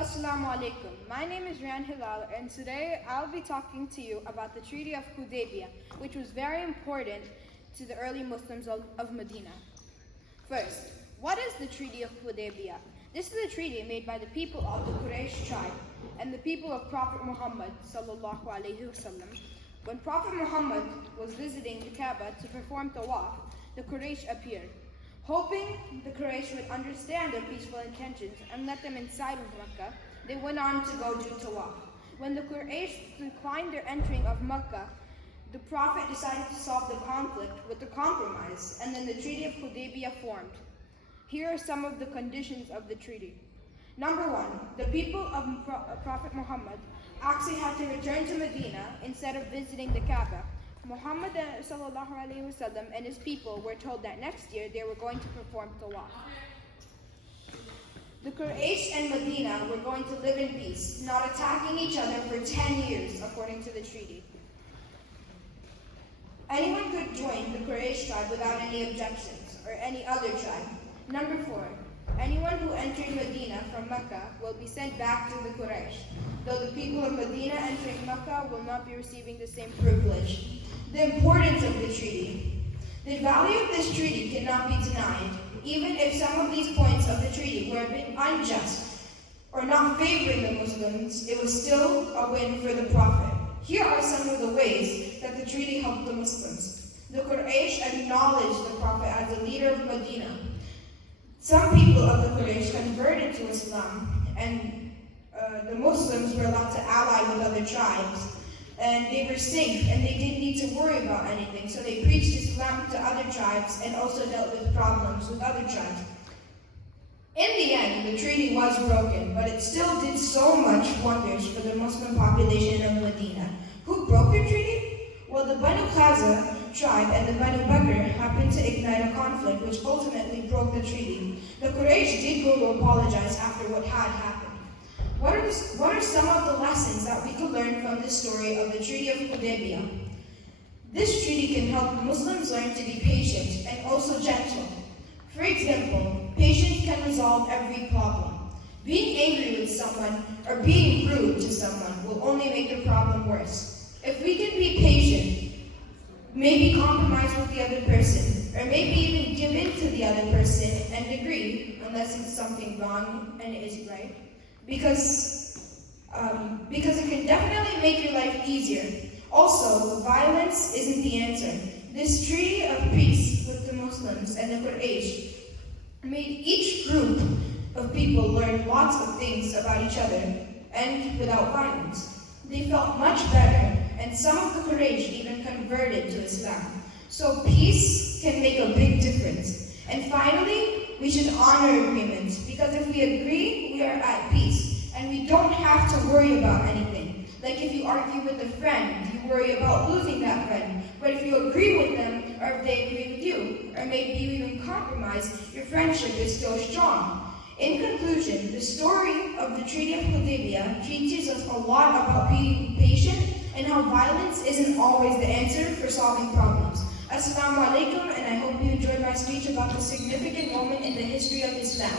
Assalamu alaikum. My name is Rayyan Hilal, and today I'll be talking to you about the Treaty of Hudaybiyyah, which was very important to the early Muslims of Medina. First, what is the Treaty of Hudaybiyyah? This is a treaty made by the people of the Quraysh tribe and the people of Prophet Muhammad sallallahu alaihi wasallam. When Prophet Muhammad was visiting the Kaaba to perform tawaf, the Quraysh appeared. Hoping the Quraysh would understand their peaceful intentions and let them inside of Mecca, they went on to go do tawaf. When the Quraysh declined their entering of Mecca, the Prophet decided to solve the conflict with a compromise, and then the Treaty of Hudaybiyyah formed. Here are some of the conditions of the treaty. Number one, the people of Prophet Muhammad actually had to return to Medina instead of visiting the Kaaba. Muhammad sallallahu alaihi wasallam and his people were told that next year they were going to perform tawaf. The Quraysh and Medina were going to live in peace, not attacking each other for 10 years, according to the treaty. Anyone could join the Quraysh tribe without any objections, or any other tribe. Number four, anyone who entered Medina from Mecca will be sent back to the Quraysh, though the people of Medina entering Mecca will not be receiving the same privilege. The importance of the treaty. The value of this treaty cannot be denied. Even if some of these points of the treaty were a bit unjust or not favoring the Muslims, it was still a win for the Prophet. Here are some of the ways that the treaty helped the Muslims. The Quraysh acknowledged the Prophet as the leader of Medina. Some people of the Quraysh converted to Islam, and the Muslims were allowed to ally with other tribes. And they were safe, and they didn't need to worry about anything. So they preached Islam to other tribes and also dealt with problems with other tribes. In the end, the treaty was broken, but it still did so much wonders for the Muslim population of Medina. Who broke the treaty? Well, the Banu Khaza tribe and the Banu Bakr happened to ignite a conflict which ultimately broke the treaty. The Quraysh did go to apologize after what had happened. What are some of the lessons that we could learn from this story of the Treaty of Hudaybiyyah? This treaty can help Muslims learn to be patient and also gentle. For example, patience can resolve every problem. Being angry with someone or being rude to someone will only make the problem worse. If we can be patient, maybe compromise with the other person, or maybe even give in to the other person and agree, unless it's something wrong and it is right, because it can definitely make your life easier. Also, violence isn't the answer. This treaty of peace with the Muslims and the Quraysh made each group of people learn lots of things about each other, and without violence. They felt much better, and some of the Quraysh even converted to Islam. So peace can make a big difference. And finally, we should honor agreements, because if we agree, we are at peace, and we don't have to worry about anything. Like if you argue with a friend, you worry about losing that friend. But if you agree with them, or if they agree with you, or maybe you even compromise, your friendship is still strong. In conclusion, the story of the Treaty of Hudaybiyyah teaches us a lot about being patient and how violence isn't always the answer for solving problems. Assalamu alaikum, and I hope you enjoyed my speech about the significant moment in the history of Islam.